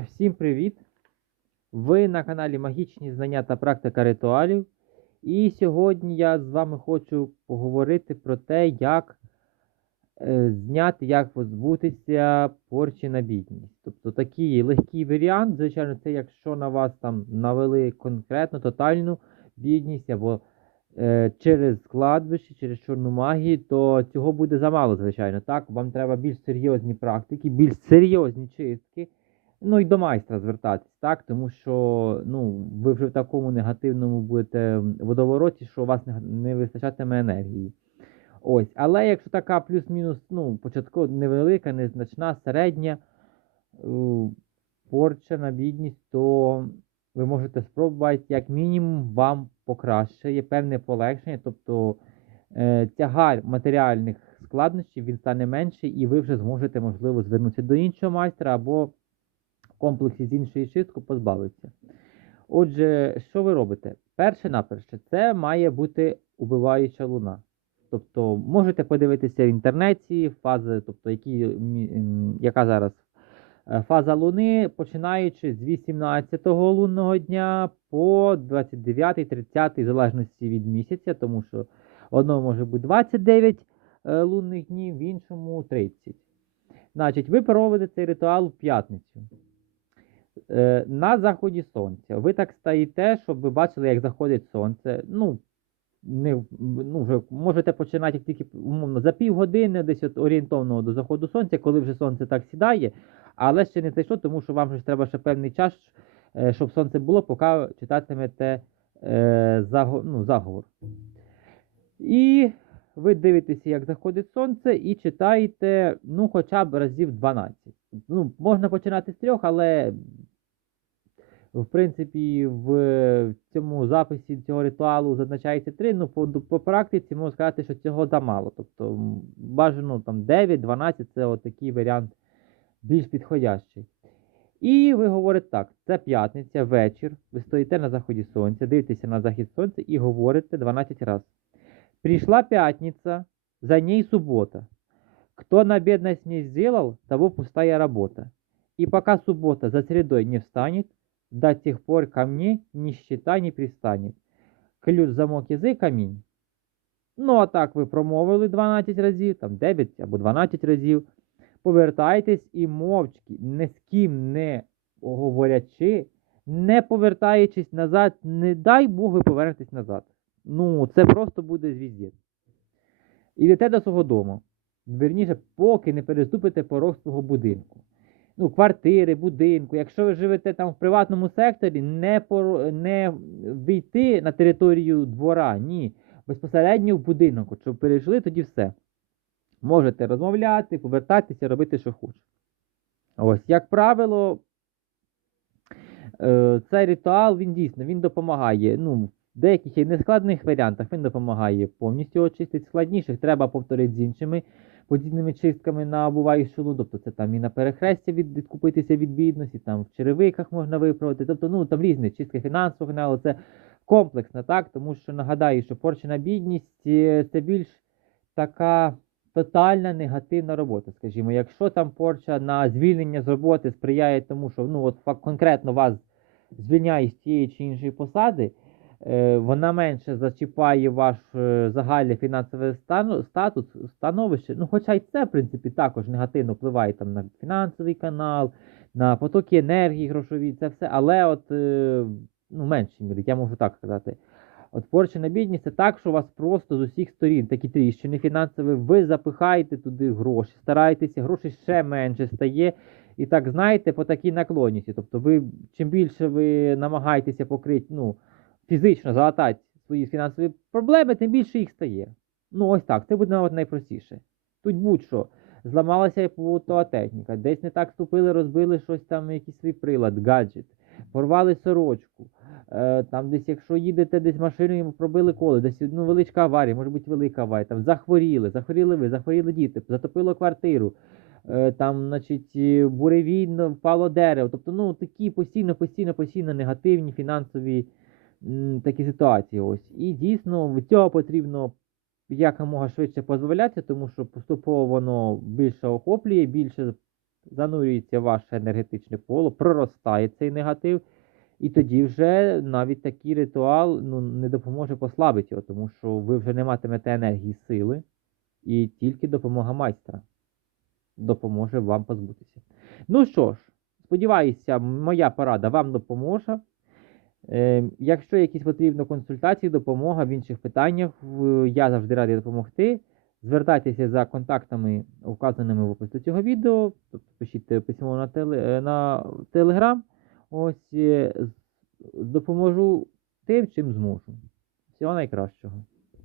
Всім привіт! Ви на каналі Магічні знання та практика ритуалів. І сьогодні я з вами хочу поговорити про те, як е, зняти, як позбутися порчі на бідність. Тобто такий легкий варіант, звичайно, це якщо на вас там навели конкретно тотальну бідність або е, через кладбище, через чорну магію, то цього буде замало, звичайно. Так, вам треба більш серйозні практики, більш серйозні чистки. Ну і до майстра звертатись, так? Тому що ну, ви вже в такому негативному будете водовороті, що у вас не, вистачатиме енергії. Ось, але якщо така плюс-мінус, ну, початково невелика, незначна, середня порча на бідність, то ви можете спробувати, як мінімум, вам покращує певне полегшення, тобто е, тягар матеріальних складнощів він стане менший, і ви вже зможете, можливо, звернутися до іншого майстра або комплексі з іншої чистки позбавитися. Отже, що ви робите? Перше наперше, це має бути убиваюча луна. Тобто можете подивитися в інтернеті фази, тобто які, яка зараз е, фаза Луни, починаючи з 18-го лунного дня по 29-й, 30-й, в залежності від місяця, тому що одному може бути 29 е, лунних днів, в іншому 30. Значить, ви проводите цей ритуал в п'ятницю. Е, на заході сонця. Ви так стоїте, щоб ви бачили, як заходить сонце. Ну, не, ну, вже можете починати тільки умовно за півгодини, десь от орієнтовно до заходу сонця, коли вже сонце так сідає, але ще не зайшло, тому що вам вже треба ще певний час, е, щоб сонце було, поки читатимете е, заго, ну, заговор. І ви дивитеся, як заходить сонце, і читаєте, ну, хоча б разів 12. Ну, можна починати з трьох, але в принципі, в цьому записі цього ритуалу зазначається 3, ну по, по практиці можу сказати, що цього замало. Тобто бажано там 9-12 це такий варіант більш підходящий. І ви говорите так: це п'ятниця, вечір, ви стоїте на заході сонця, дивитеся на захід сонця і говорите 12 разів. Пришла пятница, за ней суббота. Кто на бедность не сделал, того пустая работа. И пока суббота за средой не встанет, до тех пор ко мне нищета не пристанет. Ключ, замок, язик, камінь. Ну, а так ви промовили 12 разів, там 9 або 12 разів. Повертайтесь і мовчки, ні з ким не говорячи, не повертаючись назад, не дай Бог ви повернетесь назад. Ну, це просто буде звіздець. Ідете до свого дому. Вірніше, поки не переступите порог свого будинку. Ну, квартири, будинку. Якщо ви живете там в приватному секторі, не, пор... не війти на територію двора, ні. Безпосередньо в будинок, щоб перейшли, тоді все. Можете розмовляти, повертатися, робити, що хочете. Ось, як правило, е, цей ритуал він дійсно він допомагає. Ну, деяких і нескладних варіантах він допомагає повністю очистити. Складніших треба повторити з іншими подібними чистками на буваючу луну. Тобто це там і на перехрестя від, відкупитися від бідності, там в черевиках можна виправити. Тобто, ну там різні чистки фінансового каналу, це комплексно, так? Тому що нагадаю, що порчена бідність е, це більш така тотальна негативна робота, скажімо. Якщо там порча на звільнення з роботи сприяє тому, що ну от конкретно вас звільняє з тієї чи іншої посади, вона менше зачіпає ваш е, загальний фінансовий стану, статус, становище. Ну, хоча й це, в принципі, також негативно впливає там на фінансовий канал, на потоки енергії грошові, це все, але от е, ну, меншій мірі, я можу так сказати. От порчена бідність це так, що у вас просто з усіх сторін такі тріщини фінансові, ви запихаєте туди гроші, стараєтеся, грошей ще менше стає. І так, знаєте, по такій наклонності. Тобто, ви чим більше ви намагаєтеся покрити, ну, фізично залатати свої фінансові проблеми, тим більше їх стає. Ну, ось так, це буде навіть найпростіше. Тут будь-що. Зламалася побутова техніка, десь не так ступили, розбили щось там, якийсь свій прилад, гаджет, порвали сорочку. Е, там десь, якщо їдете десь машиною, пробили коло, десь ну, величка аварія, може бути велика аварія, там захворіли, захворіли ви, захворіли діти, затопило квартиру, е, там, значить, е, буревійно впало дерево. Тобто, ну, такі постійно, постійно, постійно негативні фінансові такі ситуації. Ось. І дійсно від цього потрібно якомога швидше позбавлятися, тому що поступово воно більше охоплює, більше занурюється ваше енергетичне поле, проростає цей негатив, і тоді вже навіть такий ритуал ну, не допоможе послабити його, тому що ви вже не матимете енергії сили, і тільки допомога майстра допоможе вам позбутися. Ну що ж, сподіваюся, моя порада вам допоможе. Е, якщо якісь потрібно консультації, допомога в інших питаннях, я завжди радий допомогти. Звертайтеся за контактами, вказаними в описі цього відео, тобто пишіть письмо на, теле, е, на Телеграм. Ось е, допоможу тим, чим зможу. Всього найкращого.